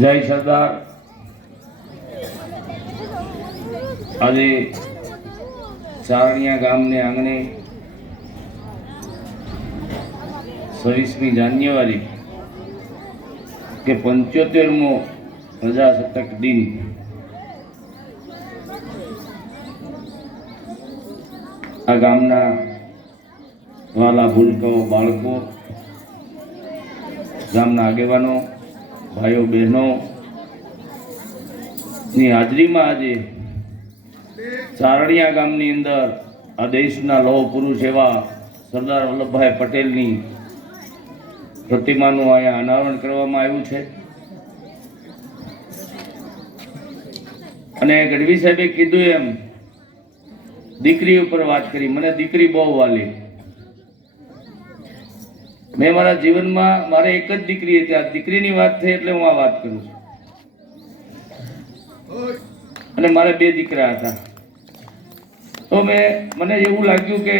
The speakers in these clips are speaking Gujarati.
જય સરદાર. આજે ચારણિયા ગામને આંગણે છવ્વીસમી જાન્યુઆરી કે પંચોતેરમો પ્રજાસત્તાક દિન. આ ગામના વાલા ભૂલકાઓ બાળકો, ગામના આગેવાનો ભાઈઓ, બહેનો, ની હાજરીમાં આજે ચારણિયા ગામની અંદર આ દેશના લોહ પુરુષ એવા સરદાર વલ્લભભાઈ પટેલની પ્રતિમાનું અહીંયા અનાવરણ કરવામાં આવ્યું છે. અને ગઢવી સાહેબે કીધું એમ, દીકરી ઉપર વાત કરી. મને દીકરી બહુ વાલી. મેં મારા જીવનમાં, મારે એક જ દીકરી હતી. આ દીકરીની વાત થઈ એટલે હું આ વાત કરું છું. અને મારા બે દીકરા હતા. તો મેં, મને એવું લાગ્યું કે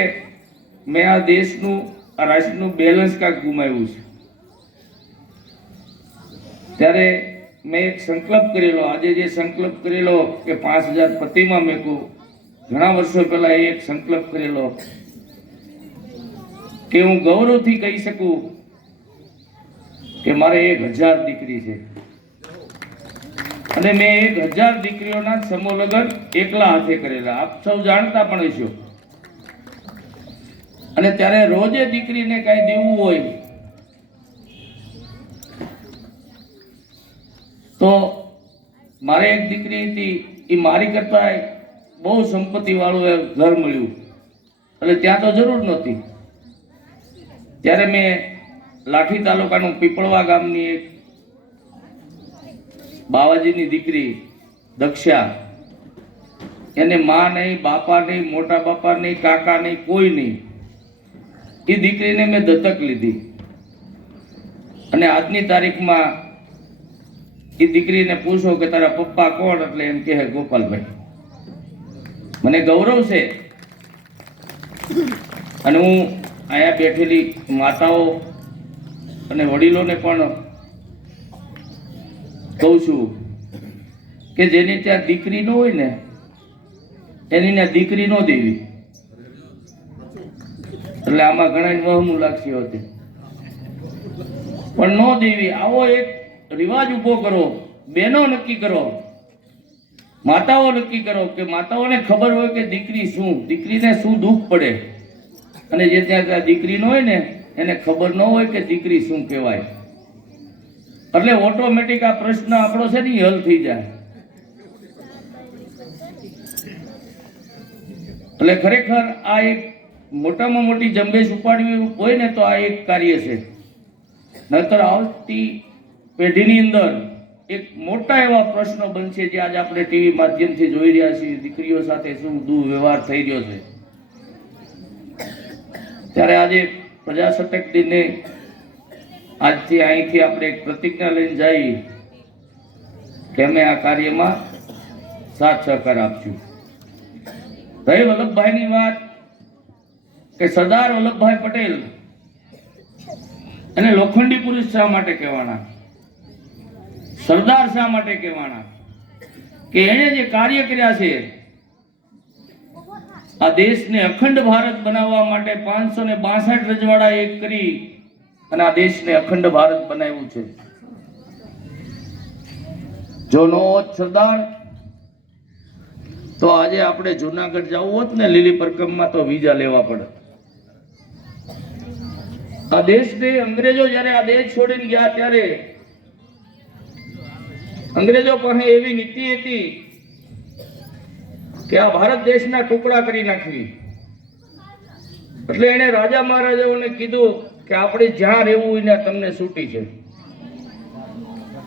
મેં આ દેશનું, આ રાષ્ટ્રનું બેલેન્સ કાંક ગુમાવ્યું છે. ત્યારે મેં એક સંકલ્પ કરેલો. આજે જે સંકલ્પ કરેલો કે પાંચ હજાર પતિમાં મેં કહું, ઘણા વર્ષો પહેલા એક સંકલ્પ કરેલો કે હું ગૌરવથી કહી શકું કે મારે એક હજાર દીકરી છે. અને મેં એક હજાર દીકરીઓના સમૂહ લગ્ન એકલા હાથે કરેલા. આપ સૌ જાણતા પણ હશો. અને ત્યારે રોજે દીકરીને કાંઈ દેવું હોય તો મારે એક દીકરી હતી. એ મારી કરતા બહુ સંપત્તિ વાળું એ ઘર મળ્યું. એટલે ત્યાં તો જરૂર નહોતી. ત્યારે મેં લાઠી તાલુકાનું પીપળવા ગામની એક બાવાજીની દીકરી દક્ષા, એને માં નહીં, બાપા નહીં, મોટા બાપા નહીં, કાકા નહીં, કોઈ નહીં, એ દીકરીને મેં દત્તક લીધી. અને આજની તારીખમાં એ દીકરીને પૂછો કે તારા પપ્પા કોણ? એટલે એમ કહે, ગોપાલભાઈ. મને ગૌરવ છે. અને હું અહીંયા બેઠેલી માતાઓ અને વડીલોને પણ કહું છું કે જેની ત્યાં દીકરી ન હોય ને, એની ત્યાં દીકરી ન દેવી. એટલે આમાં ઘણા વહમું લાગતી હતી પણ ન દેવી, આવો એક રિવાજ ઊભો કરો બહેનો નક્કી કરો, માતાઓ નક્કી કરો કે માતાઓને ખબર હોય કે દીકરી શું, દીકરીને શું દુઃખ પડે. અને જે ત્યાં દીકરી ન હોય ને, એને ખબર ન હોય કે દીકરી શું કહેવાય. એટલે ઓટોમેટિક આ પ્રશ્ન આપણો છે ને હલ થઈ જાય. એટલે ખરેખર આ એક મોટામાં મોટી જંબેશ ઉપાડવી હોય ને તો આ એક કાર્ય છે. નહીતર આવતી પેઢીની અંદર એક મોટા એવા પ્રશ્નો બનશે જે આજે આપણે ટીવી માધ્યમથી જોઈ રહ્યા છીએ. દીકરીઓ સાથે શું દુર્વ્યવહાર થઈ રહ્યો છે. ત્યારે આજે પ્રજાસત્તાક દિને આજથી અહીંથી આપણે એક પ્રતિજ્ઞા લઈને જઈએ કે અમે આ કાર્યમાં સાથ સહકાર આપશું. ભાઈ વલ્લભભાઈની વાત કે સરદાર વલ્લભભાઈ પટેલ અને લોખંડી પુરુષ શા માટે કહેવાના? સરદાર શા માટે કહેવાના? કે એણે જે કાર્ય કર્યા છે આ દેશને અખંડ ભારત બનાવવા માટે પાંચસો ને બાસઠ રજવાડા એક કરી અને આ દેશને અખંડ ભારત બનાવ્યું છે. જો નો સરદાર, તો આજે આપણે જુનાગઢ જવું હોત ને લીલી પરકમમાં તો વિઝા લેવા પડે આ દેશને અંગ્રેજો જ્યારે આ દેશ છોડીને ગયા ત્યારે અંગ્રેજો પાસે એવી નીતિ હતી કે આ ભારત દેશના ટુકડા કરી નાખવી. એટલે એણે રાજા મહારાજાઓને કીધું કે આપણે જ્યાં રહેવું હોય ત્યાં તમને છૂટી છે.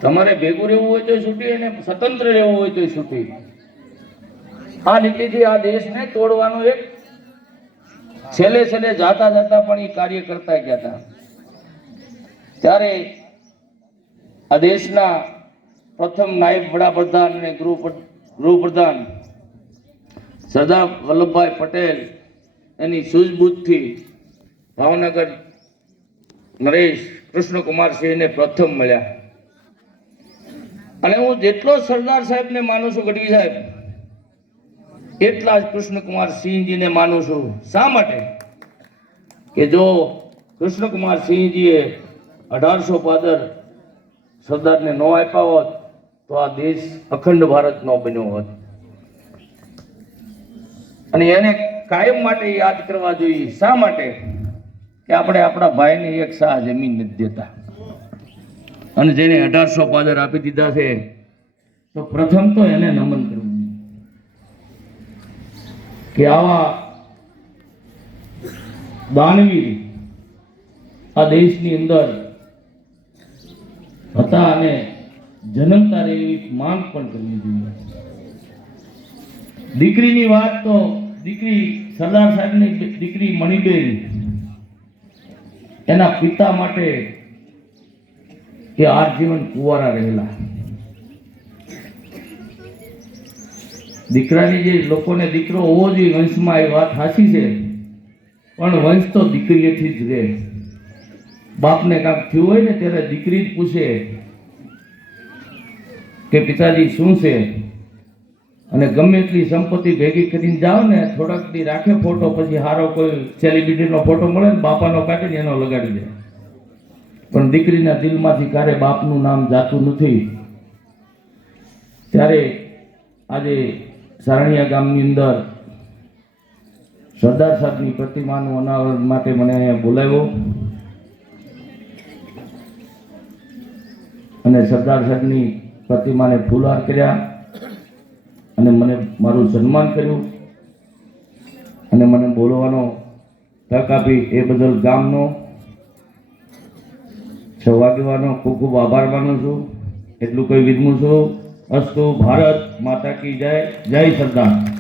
તમારે ભેગું રહેવું હોય તો છૂટી અને સ્વતંત્ર રહેવું હોય તો છૂટી. આ નીતિથી આ દેશને તોડવાનો એક છેલ્લે છેલ્લે જાતા જાતા પણ એ કાર્ય કરતા ગયા હતા. ત્યારે આ દેશના પ્રથમ નાયબ વડાપ્રધાન અને ગૃહ ગૃહપ્રધાન સરદાર વલ્લભભાઈ પટેલ એની સૂઝબૂઝથી ભાવનગર નરેશ કૃષ્ણકુમારસિંહને પ્રથમ મળ્યા. અને હું જેટલો સરદાર સાહેબને માનું છું, ગઢવી સાહેબ, એટલા જ કૃષ્ણકુમારસિંહજીને માનું છું. શા માટે? કે જો કૃષ્ણકુમારસિંહજીએ અઢારસો પાદર સરદારને ન આપ્યા હોત, તો આ દેશ અખંડ ભારત ન બન્યો હોત. અને એને કાયમ માટે યાદ કરવા જોઈએ. શા માટે? કે આપણે આપણા ભાઈને એક શાહ જમીન નથી દેતા. અને જેને અઢારસો પાદર આપી દીધા છે, તો પ્રથમ તો એને નમન કરવું કે આવા દાનવીર આ દેશની અંદર હતા અને જન્મતા એવી માંગ પણ કરવી જોઈએ. દીકરીની વાત તો દીકરી સરદાર સાહેબની દીકરી મણિબેન એના પિતા માટે કે આજીવન કુંવારા રહેલા. દીકરાની જે લોકોને દીકરો હોવો જોઈએ, વંશમાં એ વાત સાચી છે, પણ વંશ તો દીકરીએથી જ રહે. બાપને કામ થયું હોય ને ત્યારે દીકરી જ પૂછે કે પિતાજી શું છે? અને ગમે એટલી સંપત્તિ ભેગી કરીને જાઓ ને, થોડાક દી રાખે ફોટો પછી હારો કોઈ સેલિબ્રિટીનો ફોટો મળે ને, બાપાનો કાઢીને એનો લગાડી દે. પણ દીકરીના દિલમાંથી ક્યારે બાપનું નામ જાતું નથી. ત્યારે આજે સારણિયા ગામની અંદર સરદાર સાહેબની પ્રતિમાનું અનાવરણ માટે મને અહીંયા બોલાવ્યો. અને સરદાર સાહેબની પ્રતિમાને ફૂલહાર કર્યા. અને મને મારું સન્માન કર્યું. અને મને બોલવાનો તક આપી એ બદલ ગામનો સૌભાગ્યવાનો ખૂબ ખૂબ આભાર માનું છું. એટલું કોઈ વિધમું છું અસ્તુ ભારત માતા કી જય. જય સરદાર.